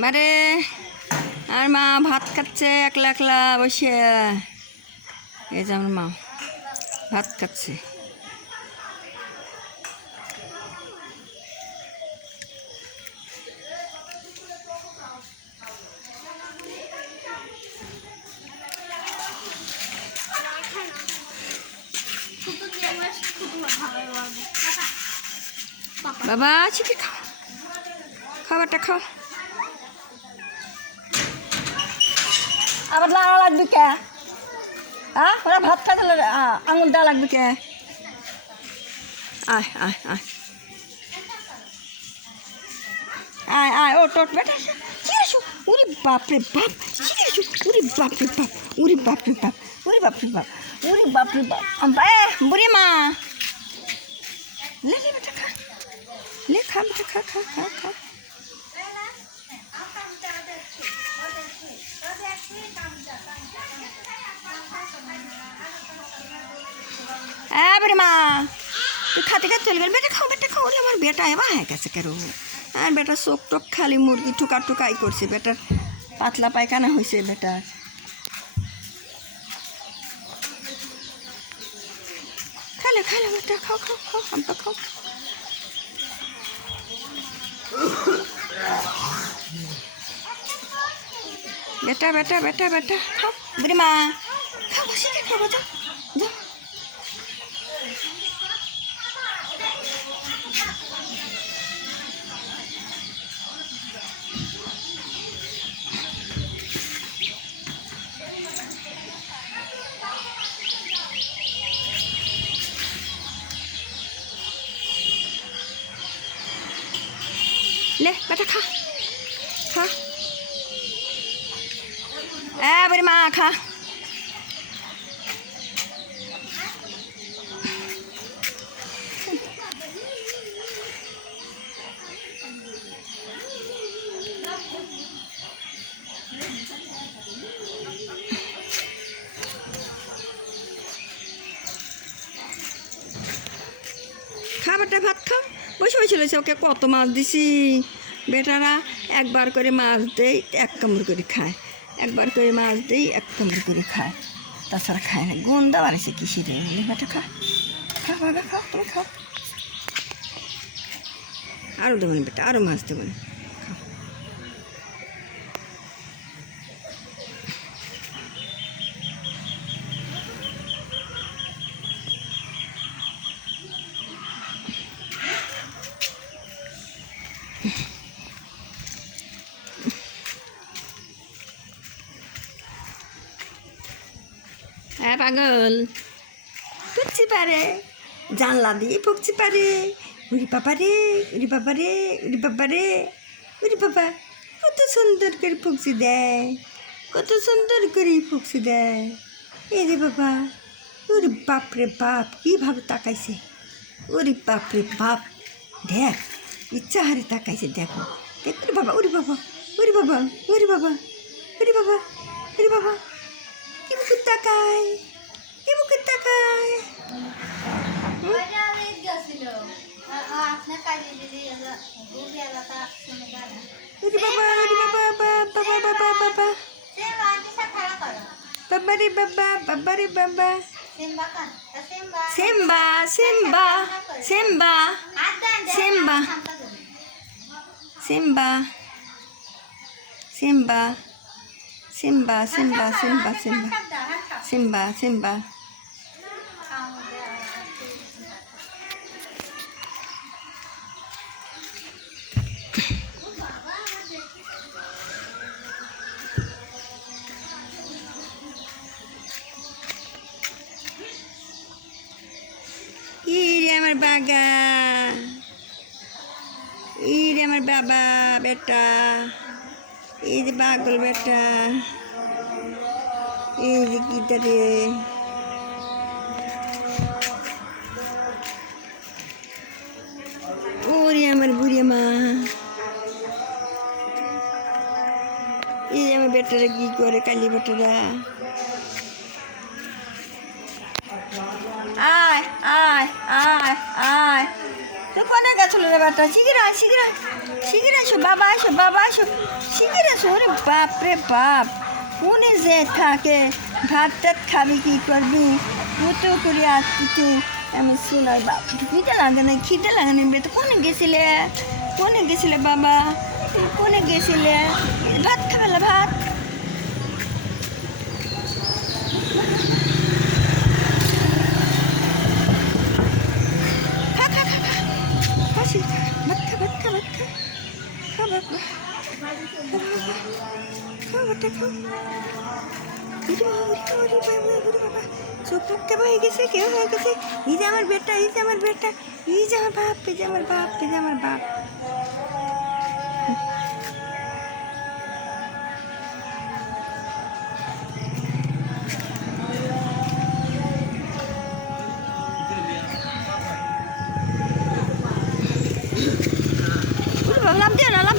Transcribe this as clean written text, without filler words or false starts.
মারে আর মা ভাত খাচ্ছে একলা একলা বসে। এই যে আমার মা ভাত খাচ্ছে। বাবা চিঠি খাও, খাবারটা খাও। আবার লাড়া লাগবে কে? হ্যাঁ, ওরা ভাত খাতে আঙুল দেওয়া লাগবে কে? আয় আয় আয় আয় আয়, ও টোট বেটা শিখেছো। উরি বাপরে বাপ, শিখেছো। উরি বাপরে বাপ, উরি বাপরে বাপ, উরি বাপরে বাপ, উরি বাপরে বাপ। বুড়ি মা লে বেটা খা, লে খা বেটা, খা খা খা খা। বুড়ি মা তুই খাতে খাতে চলে গেল। বেটা খাও, বেটা খাও। আমার বেটা এবার হয়ে গেছে কেন? আর বেটা চোখ টোক খালি মুরগি টুকা টুকাই করছে। বেটার পাতলা পায়খানা হয়েছে বেটার। খালে খালে বেটা, খাও খাও খাও, আব্বা খাও। বেটা বেটা বেটা বেটা খাও। বুড়ি মা খাও, বসে খাবো, যাও যাও। লে বেটা খা খা। বুড়ি মা খা। খাবারটা ভাত খাও, বসে বসে রয়েছে। ওকে কত মাছ দিছি। বেটারা একবার করে মাছ দেই, এক কামড় করে খায়। একবার করে মাছ দেই, এক কামড় করে খায়। তাছাড়া খায় না। গন্ধ বাড়াইছে কিসের? বেটা খা, খা বাবা খাও, তুমি খাও। আরও দেবো না বেটা, আরও মাছ দেবো না। পাগল ফুকছি পারে, জানলা দিয়ে ফুকছি পারে। উরি বাবা রে, উরি বাবা রে, উরি বাবা রে, উরি বাবা কত সুন্দর করে ফুকছি দেয়, কত সুন্দর করে ফুকছি দেয়। এই রে বাবা, ওরে বাপরে বাপ, কীভাবে তাকাইছে। ওরে বাপরে বাপ, দেখ ইচ্ছা হারে তাকাইছে। দেখো দেখ, ওরে বাবা, ওরে বাবা, ওরে বাবা, ওরে বাবা, ওরে বাবা, ওরে বাবা, কি মুখে তাকায়, কি মুখে তাকায়। ওরে বাবা, ওরে বাবা, বাবা বাবা বাবা, বাবা রে বাবা, বাবা রে বাবা। Simba Simba Simba Simba Simba Simba Simba Simba Simba Simba Simba Simba. ইরে আমার বাগা, ইরে আমার বাবা বেটা, এই যে পাগল বেটা, এই যে কি রে। ওরে আমার বুড়ি মা, এই আমার বেটারা কি করে, কালি বেটারা। আয় আয় আয় আয়, তুই কোনে গেছিল রে বেটা? শিগির আয়, শিগির আয়, শিগির আয়। আসো বাবা আসো বাবা আসো শিখে আসো ওরে বাপ রে বাপ কোনে যে থাকে ভাত টাত খাবি কি করবি মতো করে আসতে আমি শোনার বাপ খিদে লাগে না তো কোনে গেছিলে বাবা তুমি কোনে গেছিলে ভাত খাবেলা ভাত খা খা খা খা হাসি ভাত খা ভাত খা ভাত খা খা ভাত খা ভাতটা খা চোখ মুখটা হয়ে গেছে কেউ হয়ে গেছে এই যে আমার বেটা এই যে আমার বেটা এই যে আমার বাপ এই যে আমার বাপ এই যে আমার বাপ লাভ দিও না